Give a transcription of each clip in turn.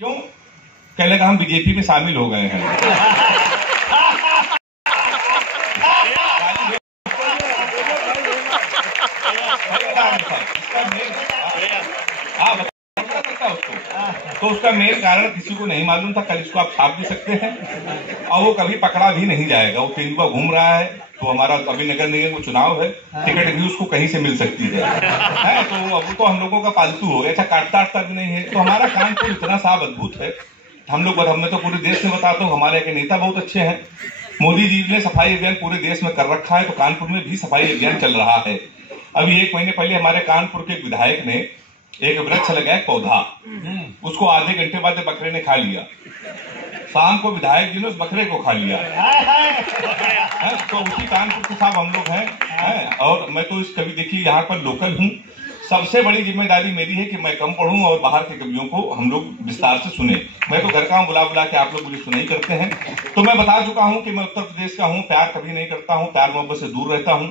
क्यों? कहने लगा हम बीजेपी में शामिल हो गए हैं। तो उसका मेन कारण किसी को नहीं मालूम था। कल इसको आप छाप भी सकते हैं और वो कभी पकड़ा भी नहीं जाएगा। वो तेंदुआ घूम रहा है, तो हमारा अभी नगर निगम को चुनाव है, टिकट भी उसको कहीं से मिल सकती है तो अब तो हम लोगों का फालतू हो गया। अच्छा, काटता भी नहीं है। तो हमारा कानपुर इतना साफ अद्भुत है, हमने तो पूरे देश में बताता हूँ, हमारे के नेता बहुत अच्छे हैं। मोदी जी ने सफाई अभियान पूरे देश में कर रखा है, तो कानपुर में भी सफाई अभियान चल रहा है। अभी 1 महीने पहले हमारे कानपुर के विधायक ने एक वृक्ष लगाया, पौधा, उसको आधे घंटे बाद बकरे ने खा लिया। शाम को विधायक जी ने उस बकरे को खा लिया तो उसी कानपुर के साथ हम लोग हैं और मैं तो इस कभी देखिए यहाँ पर लोकल हूँ। सबसे बड़ी जिम्मेदारी मेरी है कि मैं कम पढ़ूं और बाहर के कवियों को हम लोग विस्तार से सुने। मैं तो घर का हूँ, बुला के आप लोग मुझे सुनाई करते हैं। तो मैं बता चुका हूँ कि मैं उत्तर प्रदेश का हूँ, प्यार कभी नहीं करता हूँ, प्यार मोहब्बत से दूर रहता हूँ।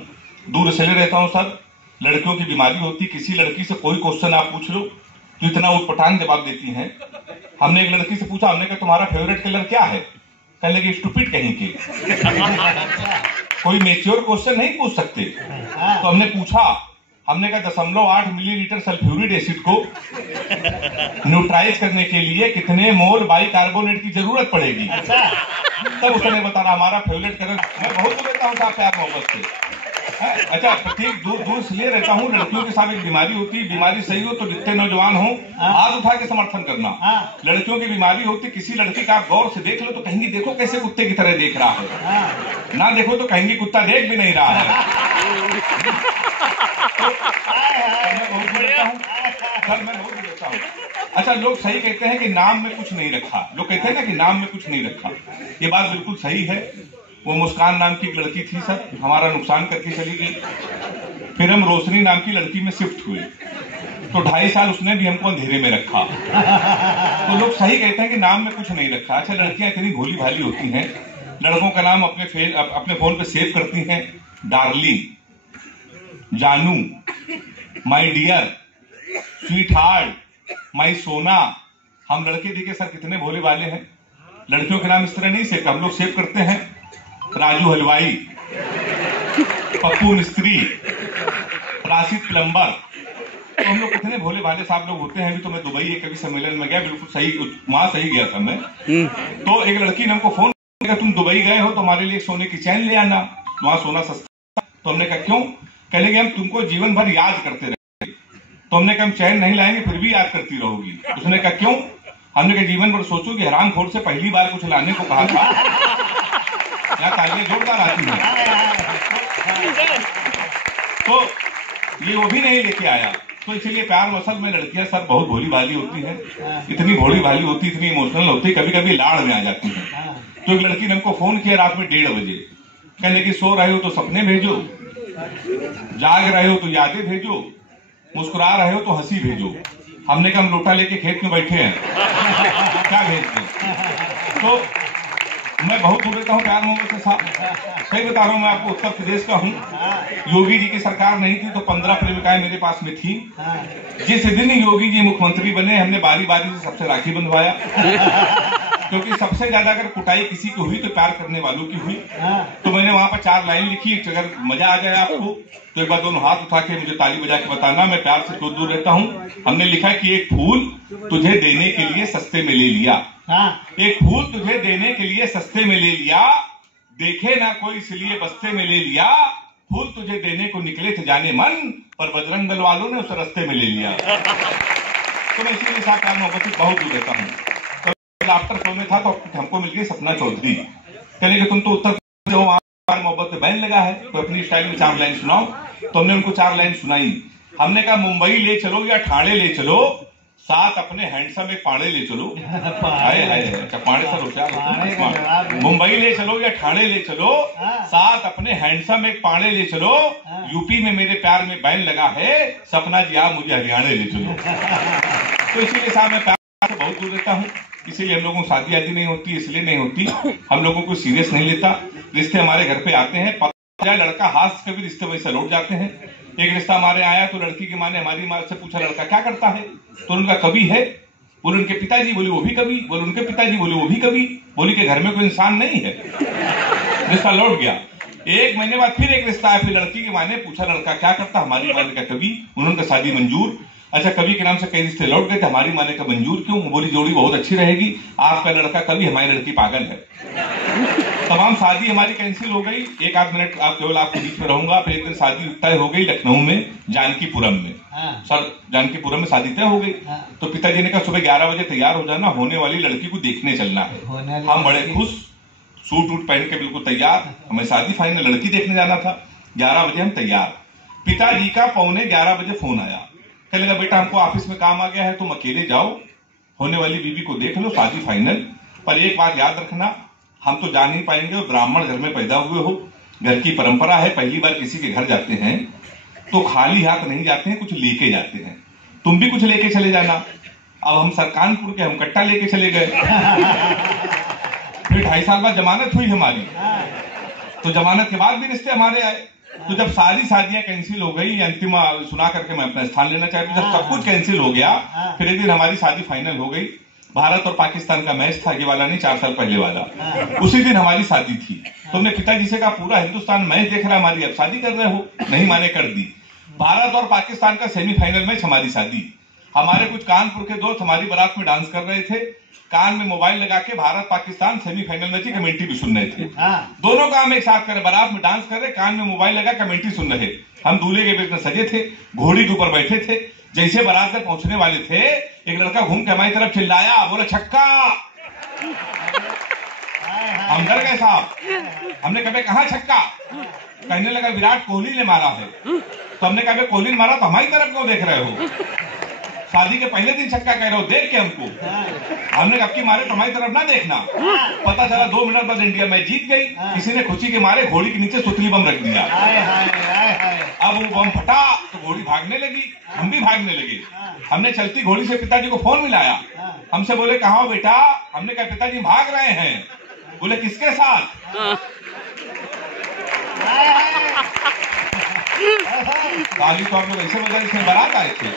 दूर इसलिए रहता हूँ सर, लड़कियों की बीमारी होती, किसी लड़की से कोई क्वेश्चन आप पूछ लो तो इतना उटपटांग जवाब देती हैं। हमने एक लड़की से पूछा, हमने कहा तुम्हारा फेवरेट कलर क्या है? कहने लगी स्टूपिड कहीं के। कोई मेच्योर क्वेश्चन नहीं पूछ सकते। तो हमने पूछा, हमने कहा 0.8 मिलीलीटर सल्फ्यूरिक एसिड को न्यूट्राइज करने के लिए कितने मोल बाइकार्बोनेट की जरूरत पड़ेगी? तब उसने बताया हमारा फेवरेट कलर। मैं बहुत रहता हूँ साहब प्यार मोहब्बत से। अच्छा, प्रत्येक दूर इसलिए रहता हूँ, लड़कियों के साथ एक बीमारी होती है, बीमारी सही हो तो जितने नौजवान हो हाथ उठा के समर्थन करना। लड़कियों की बीमारी होती, किसी लड़की का आप गौर से देख लो तो कहेंगी देखो कैसे कुत्ते की तरह देख रहा है, ना देखो तो कहेंगी कुत्ता देख भी नहीं रहा है। मैं बहुत देता हूँ। अच्छा, लोग सही कहते हैं कि नाम में कुछ नहीं रखा। लोग कहते हैं ना कि नाम में कुछ नहीं रखा, ये बात बिल्कुल सही है। वो मुस्कान नाम की एक लड़की थी सर, हमारा नुकसान करके चली गई। फिर हम रोशनी नाम की लड़की में शिफ्ट हुए, तो 2.5 साल उसने भी हमको अंधेरे में रखा। तो लोग सही कहते हैं कि नाम में कुछ नहीं रखा। अच्छा, लड़कियां इतनी भोली भाली होती हैं, लड़कों का नाम अपने फोन पे सेव करती हैं, डार्लिंग, जानू, माई डियर, स्वीट हार्ट, माई सोना। हम लड़के देखे सर कितने भोले भाले हैं। लड़कियों के नाम इस तरह नहीं सेव, हम लोग सेव करते हैं राजू हलवाई, पप्पू मिस्त्री, राशिद प्लम्बर। तो हम लोग कितने भोले भाले साहब लोग होते हैं। अभी तो मैं दुबई एक कवि सम्मेलन में गया, बिल्कुल सही, वहां सही गया था मैं। तो एक लड़की ने हमको फोन किया, तुम दुबई गए हो तो हमारे लिए सोने की चैन ले आना, वहां सोना सस्ता। तो हमने कहा क्यों? कहने लगे हम तुमको जीवन भर याद करते रहे। तो हमने कहा हम चैन नहीं लाएंगे फिर भी याद करती रहोगी। उसने कहा क्यों? हमने कहा जीवन भर सोचो कि हरामखोर से पहली बार कुछ लाने को कहा था। या तालियां जोरदार आती है। तो ये वो भी नहीं लेके आया। तो इसलिए प्यार मसल में लड़कियां सब बहुत भोली भाली होती हैं, इतनी भोली भाली होती, इतनी इमोशनल होती, कभी कभी लाड़ में आ जाती है। तो एक लड़की ने हमको फोन किया रात में 1:30 बजे, कहने कि सो रहे हो तो सपने भेजो, जाग रहे हो तो यादें भेजो, मुस्कुरा रहे हो तो हंसी भेजो। हमने कहा हम लोटा लेके खेत में बैठे हैं, क्या भेज दें? तो मैं बहुत दूर रहता हूँ प्यार मोहब्बत के साथ, सही बता रहा हूँ। मैं आपको उत्तर प्रदेश का हूँ। योगी जी की सरकार नहीं थी तो 15 प्रेमिकाएं मेरे पास में थी। जिस दिन योगी जी मुख्यमंत्री बने, हमने बारी बारी से सबसे राखी बंधवाया, क्योंकि सबसे ज्यादा अगर कुटाई किसी की हुई तो प्यार करने वालों की हुई। तो मैंने वहां पर 4 लाइन लिखी, अगर मजा आ जाए आपको तो एक बार दोनों हाथ उठा के मुझे ताली बजा के बताना, मैं प्यार से क्यों दूर रहता हूँ। हमने लिखा कि एक फूल तुझे देने के लिए सस्ते में ले लिया, एक फूल तुझे देने के लिए सस्ते में ले लिया, देखे ना कोई इसलिए बस्ते में ले लिया, फूल तुझे देने को निकले थे जाने मन, पर बजरंग दल वालों ने उस रास्ते में ले लिया। तो मैं इसीलिए साथ प्यार मोहब्बत से बहुत दूर रहता हूँ। तो आफ्टर शो में था तो हमको मिल गई सपना चौधरी, कहने कि तुम तो उत्तर प्रदेश हो, वहां मोहब्बत पे बैन लगा है, तो अपनी स्टाइल में 4 लाइन सुनाओ। तो हमने उनको 4 लाइन सुनाई। हमने कहा मुंबई ले चलो या ठाणे ले चलो, साथ अपने हैंडसम एक पाड़े ले चलो। अच्छा, पाड़े सर होशियार। मुंबई ले चलो या ठाणे ले चलो, साथ अपने हैंडसम एक पाड़े ले चलो, यूपी में मेरे प्यार में बैन लगा है, सपना जी आप मुझे हरियाणा ले चलो। तो इसीलिए साहब मैं प्यार से बहुत दूर रहता हूँ। इसीलिए हम लोगों को शादी आदि नहीं होती, इसलिए नहीं होती, हम लोगों को सीरियस नहीं लेता। रिश्ते हमारे घर पे आते हैं, पता लड़का हाथ से कभी रिश्ते वैसे लौट जाते हैं। एक रिश्ता हमारे आया तो लड़की की माँ ने हमारी माँ से पूछा लड़का क्या करता है, तो उनका कवि है। बोले उनके पिताजी, बोले वो भी कवि, बोले उनके पिताजी, बोले वो भी कवि, बोली के घर में कोई इंसान नहीं है। रिश्ता लौट गया। 1 महीने बाद फिर एक रिश्ता आया, फिर लड़की के माँ ने पूछा लड़का क्या करता, हमारी माँ ने कहा कवि, उन्होंने शादी मंजूर। अच्छा, कवि के नाम से कई रिश्ते लौट गए थे, हमारी माँ ने कहा मंजूर क्यों, बोली जोड़ी बहुत अच्छी रहेगी, आपका लड़का कवि, हमारी लड़की पागल है। तमाम शादी हमारी कैंसिल हो गई। 1 आध मिनट आप केवल आपके बीच में रहूंगा। फिर एक दिन शादी तय हो गई लखनऊ में, जानकीपुरम में। सर जानकीपुरम में शादी तय हो गई। तो पिताजी ने कहा सुबह 11 बजे तैयार हो जाना, होने वाली लड़की को देखने चलना है। हम बड़े खुश, सूट वूट पहन के बिल्कुल तैयार, हमें शादी फाइनल लड़की देखने जाना था। 11 बजे हम तैयार। पिताजी का 11:15 बजे फोन आया, कहने लगा बेटा हमको ऑफिस में काम आ गया है, तुम अकेले जाओ, होने वाली बीवी को देख लो, शादी फाइनल, पर एक बात याद रखना, हम तो जा नहीं पाएंगे, और ब्राह्मण घर में पैदा हुए हो, घर की परंपरा है, पहली बार किसी के घर जाते हैं तो खाली हाथ नहीं जाते हैं, कुछ लेके जाते हैं, तुम भी कुछ लेके चले जाना। अब हम सर कानपुर के, हम कट्टा लेके चले गए। फिर 2.5 साल बाद जमानत हुई हमारी, तो जमानत के बाद भी रिश्ते हमारे आए। तो जब सारी शादियां कैंसिल हो गई, अंतिम सुना करके मैं अपना स्थान लेना चाहती हूँ, जब सब कुछ कैंसिल हो गया, फिर एक दिन हमारी शादी फाइनल हो गई। भारत और पाकिस्तान का मैच था, ये वाला नहीं, 4 साल पहले वाला। उसी दिन हमारी शादी थी। तो हमने पिताजी से कहा पूरा हिंदुस्तान मैच देख रहा है हमारी, अब शादी कर रहे हो? नहीं माने, कर दी। भारत और पाकिस्तान का सेमीफाइनल मैच, हमारी शादी। हमारे कुछ कानपुर के दोस्त हमारी बारात में डांस कर रहे थे, कान में मोबाइल लगा के भारत पाकिस्तान सेमीफाइनल मैच की कमेंट्री भी सुन रहे थे। दोनों काम एक साथ करे, बारात में डांस कर रहे, कान में मोबाइल लगा कमेंट्री सुन रहे। हम दूल्हे के बेट में सजे थे, घोड़ी के ऊपर बैठे थे। जैसे बारात में पहुंचने वाले थे, एक लड़का घूम के हमारी तरफ चिल्लाया, बोला छक्का। हम डर गए साहब। हमने कहा कहां छक्का? कहने लगा विराट कोहली ने मारा है। तो हमने कहा कोहली ने मारा तो हमारी तरफ क्यों देख रहे हो? शादी के पहले दिन छक्का कह रहे हो, देख के हमको। हमने अब की मारे तो हमारी तरफ ना देखना। पता चला 2 मिनट बाद इंडिया मैच जीत गई। किसी ने खुशी के मारे घोड़ी के नीचे सुतली बम रख दिया। अब वो बम फटा तो घोड़ी भागने लगी, हम भी भागने लगे। हमने चलती घोड़ी से पिताजी को फोन मिलाया। हमसे बोले कहाँ हो बेटा? हमने कहा पिताजी भाग रहे हैं। बोले किसके साथ? गाली तो आप लोग ऐसे बजा इसमें बारात आए थे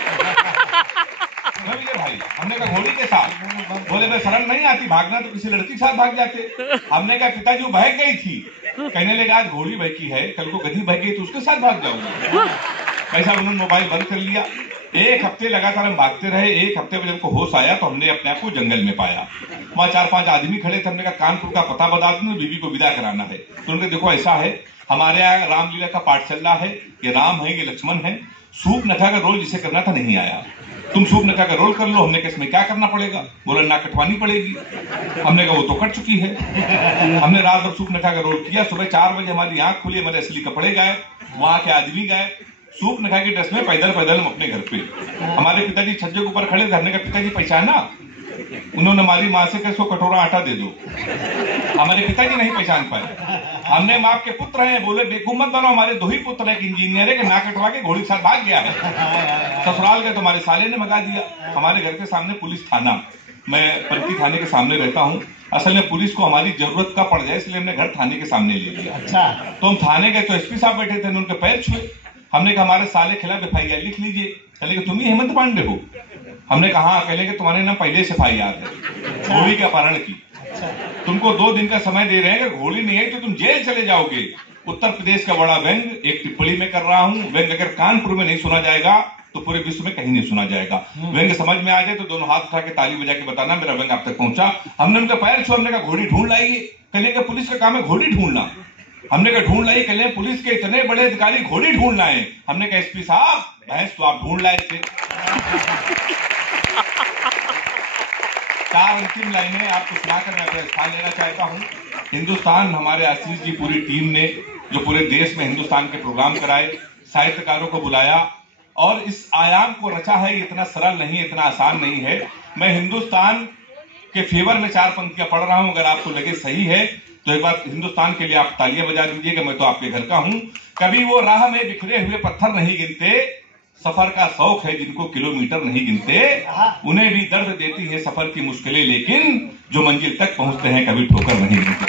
भाई। हमने कहा घोड़ी के साथ। बोले मैं शर्म नहीं आती, भागना तो किसी लड़की के साथ भाग जाते। हमने कहा पिताजी वो बहक गई थी। कहने लगे आज घोड़ी बहकी है, कल को गधी बहक गई तो उसके साथ भाग जाऊंगा। ऐसा उन्होंने मोबाइल बंद कर लिया। 1 हफ्ते लगातार हम भागते रहे। 1 हफ्ते में जब को होश आया तो हमने अपने आप को जंगल में पाया। वहां 4-5 आदमी खड़े थे। हमने कहा कानपुर का पता बता दूं, बीवी को विदा कराना है। तो उन्होंने देखो ऐसा है, हमारे यहाँ रामलीला का पाठ चल रहा है, ये राम है, ये लक्ष्मण है। सूप नखा का रोल जिसे करना था नहीं आया, तुम सूप नखा का रोल कर लो। हमने कहा इसमें क्या करना पड़ेगा? बोला नाक कटवानी पड़ेगी। हमने कहा वो तो कट चुकी है। हमने रात भर सूप नखा का रोल किया। सुबह 4 बजे हमारी आंख खुली, हमारे असली कपड़े गए, वहां के आदमी गए। सूप नखा के ड्रेस में पैदल पैदल हम अपने घर पे। हमारे पिताजी छज्जे के ऊपर खड़े थे। हमने कहा पिताजी पहचाना? उन्होंने हमारी माँ से कहा 100 कटोरा आटा दे दो। हमारे पिताजी नहीं पहचान पाए। हमने माँ के पुत्र हैं। बोले बेवकूफ मत बनो, हमारे 2 ही पुत्र है, एक इंजीनियर है कि नाक कटवा के घोड़ी के साथ भाग गया है। ससुराल गए तो हमारे साले ने भगा दिया। हमारे घर के सामने पुलिस थाना, मैं पंथी थाने के सामने रहता हूँ। असल में पुलिस को हमारी जरूरत का पड़ जाए इसलिए हमने घर थाने के सामने ले लिया। अच्छा। तो हम थाने गए तो एसपी साहब बैठे थे, उनके पैर छुए। हमने कहा हमारे साले खिलाफ FIR लिख लीजिए। कहले कि तुम ही हेमंत पांडे हो? हमने कहा कहले कि तुम्हारे नाम पहले से FIR है, घोड़ी के अपहरण की। तुमको 2 दिन का समय दे रहे हैं, अगर घोड़ी नहीं आई तो तुम जेल चले जाओगे। उत्तर प्रदेश का बड़ा व्यंग एक टिप्पणी में कर रहा हूँ। व्यंग अगर कानपुर में नहीं सुना जाएगा तो पूरे विश्व में कहीं नहीं सुना जाएगा। व्यंग समझ में आ जाए तो दोनों हाथ उठा के ताली बजा के बताना मेरा व्यंग आप तक पहुंचा। हमने उनका पैर छुआ। हमने कहा घोड़ी ढूंढ लाइए। कहने का पुलिस का काम है घोड़ी ढूंढना। हमने कहा ढूंढ लाई। कहले पुलिस के इतने बड़े अधिकारी घोड़ी ढूंढ लाए। हमने कहा एसपी साहब भैंस तो आप ढूंढ लाए थे। 4 अंतिम लाइनें आपको सुनाकर मैं अपना स्थान लेना चाहता हूँ। हिंदुस्तान, हमारे आशीष जी पूरी टीम ने जो पूरे देश में हिंदुस्तान के प्रोग्राम कराए, साहित्यकारों को बुलाया और इस आयाम को रचा है। इतना सरल नहीं है, इतना आसान नहीं है। मैं हिंदुस्तान के फेवर में 4 पंक्तियां पढ़ रहा हूं। अगर आपको लगे सही है तो एक बार हिंदुस्तान के लिए आप तालियां बजा दीजिएगा। मैं तो आपके घर का हूं। कभी वो राह में बिखरे हुए पत्थर नहीं गिनते, सफर का शौक है जिनको किलोमीटर नहीं गिनते। उन्हें भी दर्द देती है सफर की मुश्किलें, लेकिन जो मंजिल तक पहुंचते हैं कभी ठोकर नहीं मिलती।